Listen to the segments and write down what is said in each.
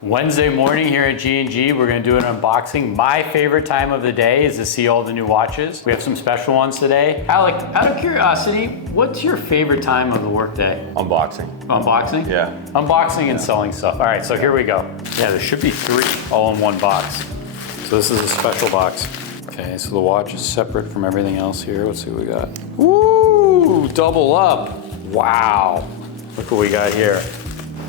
Wednesday morning here at G&G, we're gonna do an unboxing. My favorite time of the day is to see all the new watches. We have some special ones today. Alec, out of curiosity, what's your favorite time of the workday? Unboxing. Unboxing? Yeah. Unboxing and selling stuff. All right, so here we go. Yeah, there should be 3 all in one box. So this is a special box. Okay, so the watch is separate from everything else here. Let's see what we got. Woo, double up. Wow, look what we got here.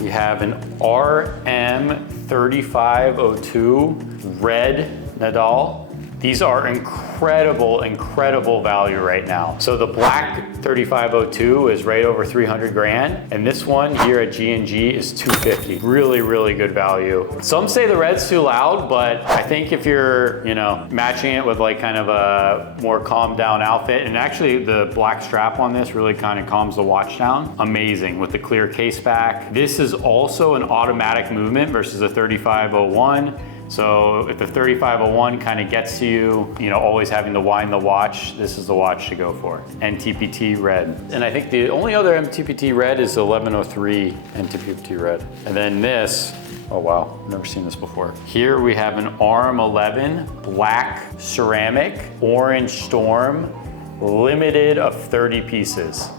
We have an RM3502 red Nadal. These are incredible, incredible value right now. So the black 3502 is right over 300 grand, and this one here at G&G is 250. Really, really good value. Some say the red's too loud, but I think if you're, matching it with like kind of a more calmed down outfit, and actually the black strap on this really kind of calms the watch down. Amazing with the clear case back. This is also an automatic movement versus a 3501. So if the 3501 kind of gets to you, always having to wind the watch, this is the watch to go for. NTPT red. And I think the only other NTPT red is the 1103 NTPT red. And then this, oh wow, never seen this before. Here we have an RM11 black ceramic, orange storm, limited of 30 pieces.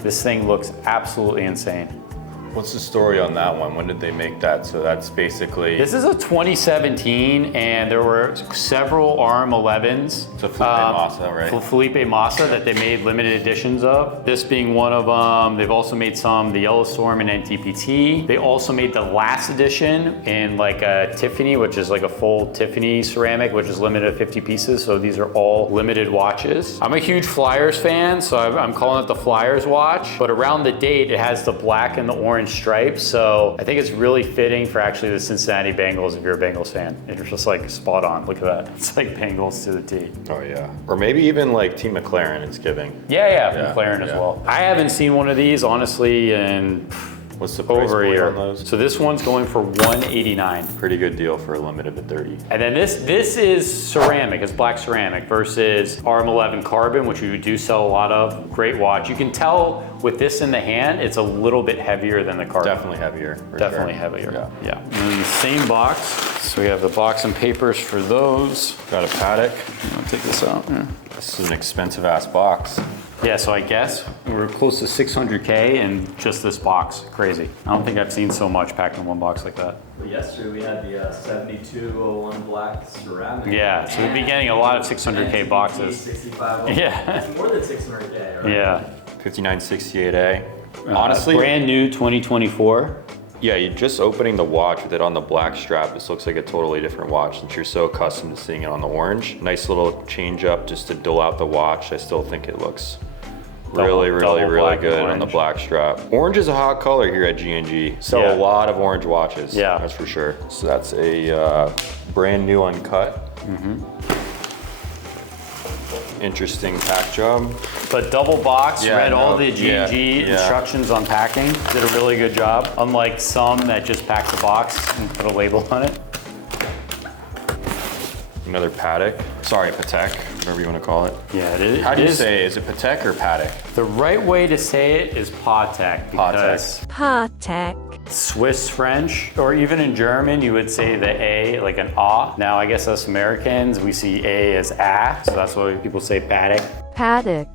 This thing looks absolutely insane. What's the story on that one? When did they make that? So that's basically... This is a 2017, and there were several RM11s. So Felipe Massa, right? Felipe Massa that they made limited editions of. This being one of them. They've also made some, the Yellow Storm and NTPT. They also made the last edition in like a Tiffany, which is like a full Tiffany ceramic, which is limited to 50 pieces. So these are all limited watches. I'm a huge Flyers fan, so I'm calling it the Flyers watch. But around the date, it has the black and the orange stripes, so I think it's really fitting for actually the Cincinnati Bengals if you're a Bengals fan. It's just like spot on. Look at that. It's like Bengals to the T. Oh yeah. Or maybe even like Team McLaren it's giving. Yeah, McLaren as well. I haven't seen one of these honestly in What's the price over a year on those? So this one's going for $189. Pretty good deal for a limited to 30. And then this is ceramic, it's black ceramic versus RM11 carbon, which we do sell a lot of. Great watch. You can tell with this in the hand, it's a little bit heavier than the carbon. Definitely heavier. Definitely heavier. Yeah. And in the same box, so we have the box and papers for those. Got a Patek. I'll take this out. Yeah. This is an expensive ass box. Yeah, so I guess we're close to 600K in just this box. Crazy. I don't think I've seen so much packed in one box like that. Well, yesterday we had the 7201 black ceramic. Yeah, so we'll be getting a lot of 600K boxes. 65. Yeah. It's more than 600K, right? Yeah. 5968A. Honestly, brand new 2024. yeah, you're just opening the watch with it on the black strap. This looks like a totally different watch since you're so accustomed to seeing it on the orange. Nice little change up just to dull out the watch. I still think it looks really good on the black strap. Orange is a hot color here at G&G. So Yeah. a lot of orange watches. Yeah. That's for sure. So that's a brand new uncut. Interesting pack job. But double box, Yeah, read all no, the G&G yeah. instructions on packing. Did a really good job. Unlike some that just pack the box and put a label on it. Another Patek. Sorry, Patek, whatever you want to call it. Yeah, it is. How do you say it? Is it Patek or Patek? The right way to say it is Patek because Patek. Swiss French, or even in German, you would say the A like an A. Now, I guess us Americans, we see A as A, so that's why people say Patek. Patek.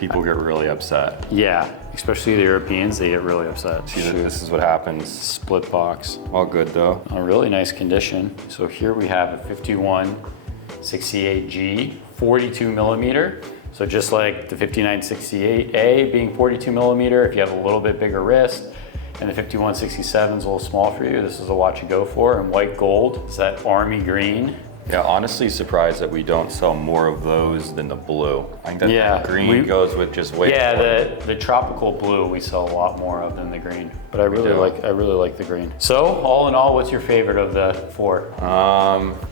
People get really upset. Yeah, especially the Europeans, they get really upset. See, this is what happens. Split box. All good though. A really nice condition. So here we have a 5168G, 42 millimeter. So just like the 5968A being 42 millimeter, if you have a little bit bigger wrist, and the 5167 is a little small for you, this is a watch you go for. And white gold, it's that army green. Yeah, honestly surprised that we don't sell more of those than the blue. I think that Yeah, green goes with just way Yeah, more. the tropical blue we sell a lot more of than the green. But I really do. like the green. So all in all, what's your favorite of the 4?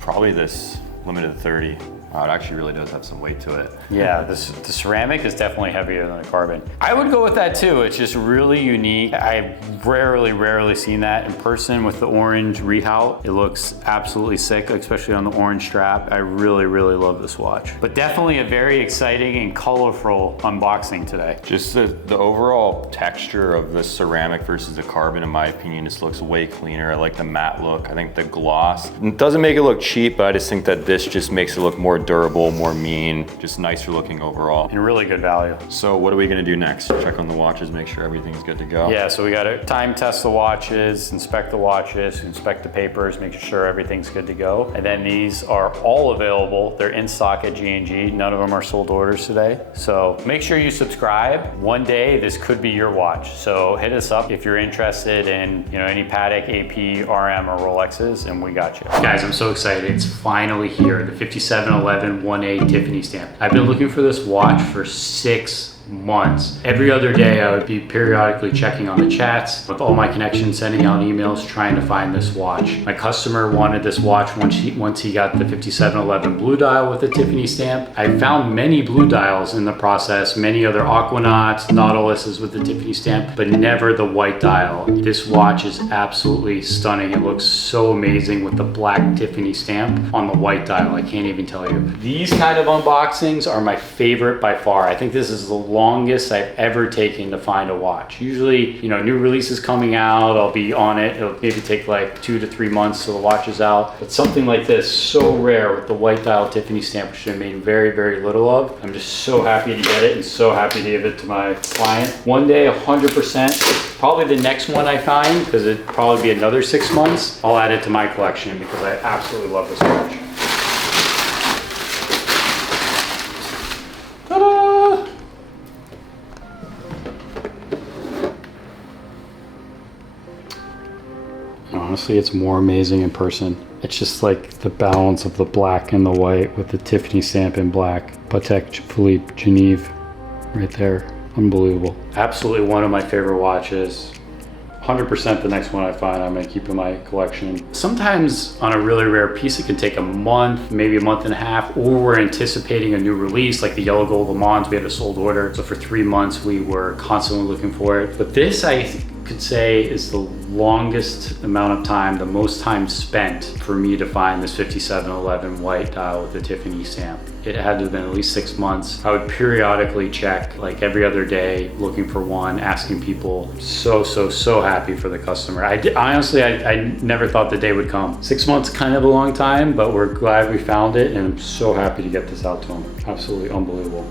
Probably this limited 30. Wow, it actually really does have some weight to it. Yeah, the ceramic is definitely heavier than the carbon. I would go with that too. It's just really unique. I've rarely seen that in person with the orange rehaut. It looks absolutely sick, especially on the orange strap. I really love this watch. But definitely a very exciting and colorful unboxing today. Just the overall texture of the ceramic versus the carbon, in my opinion, just looks way cleaner. I like the matte look. I think the gloss, it doesn't make it look cheap, but I just think that this just makes it look more durable, more mean, just nicer looking overall. And really good value. So what are we gonna do next? Check on the watches, make sure everything's good to go. Yeah, so we gotta time test the watches, inspect the watches, inspect the papers, make sure everything's good to go. And then these are all available. They're in stock at G&G. None of them are sold orders today. So make sure you subscribe. One day, this could be your watch. So hit us up if you're interested in any Patek, AP, RM, or Rolexes, and we got you. Guys, I'm so excited. It's finally here, the 5711 1A Tiffany stamp. I've been looking for this watch for 6 months. Every other day I would be periodically checking on the chats with all my connections, sending out emails, trying to find this watch. My customer wanted this watch once he got the 5711 blue dial with the Tiffany stamp. I found many blue dials in the process, many other Aquanauts, Nautiluses with the Tiffany stamp, but never the white dial. This watch is absolutely stunning. It looks so amazing with the black Tiffany stamp on the white dial. I can't even tell you. These kind of unboxings are my favorite by far. I think this is the longest I've ever taken to find a watch. Usually, new releases coming out, I'll be on it. It'll maybe take like 2 to 3 months till the watch is out. But something like this, so rare with the white dial Tiffany stamp, which I made very little of. I'm just so happy to get it and so happy to give it to my client. One day, 100%, probably the next one I find, because it'd probably be another 6 months, I'll add it to my collection because I absolutely love this watch. Ta-da! Honestly, it's more amazing in person. It's just like the balance of the black and the white with the Tiffany stamp in black. Patek Philippe Genève right there. Unbelievable. Absolutely one of my favorite watches. 100% the next one I find, I'm gonna keep in my collection. Sometimes on a really rare piece, it can take a month, maybe a month and a half, or we're anticipating a new release, like the Yellow Gold Le Mans, we had a sold order. So for 3 months, we were constantly looking for it. But this, I could say, is the longest amount of time, the most time spent for me to find this 5711 white dial with the Tiffany stamp. It had to have been at least 6 months. I would periodically check, like every other day, looking for one, asking people. So happy for the customer. Honestly, I never thought the day would come. 6 months, kind of a long time, but we're glad we found it, and I'm so happy to get this out to them. Absolutely unbelievable.